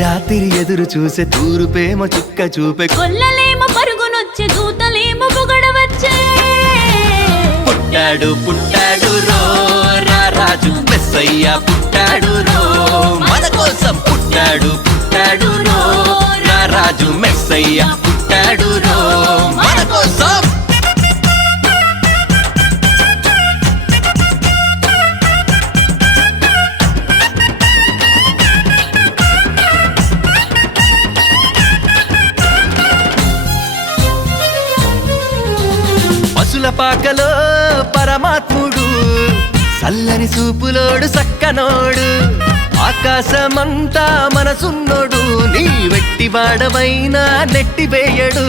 రాత్రి ఎదురు చూసే తూరుపేమో చుక్క చూపే కొల్లలేమో పరుగునొచ్చే దూతలేమో పొగడవచ్చే పుట్టాడు పుట్టాడు రో రా రాజు మెస్సయ్య పుట్టాడు రో మన కోసం పుట్టాడు పుట్టాడు రో రా రాజు మెస్సయ్య పుట్టాడు రో మన కోసం పశుల పాకలో పరమాత్ముడు చల్లని చూపులోడు సక్కనోడు ఆకాశమంతా మనసున్నోడు నీ వెట్టి వాడవైనా నెట్టివేయడు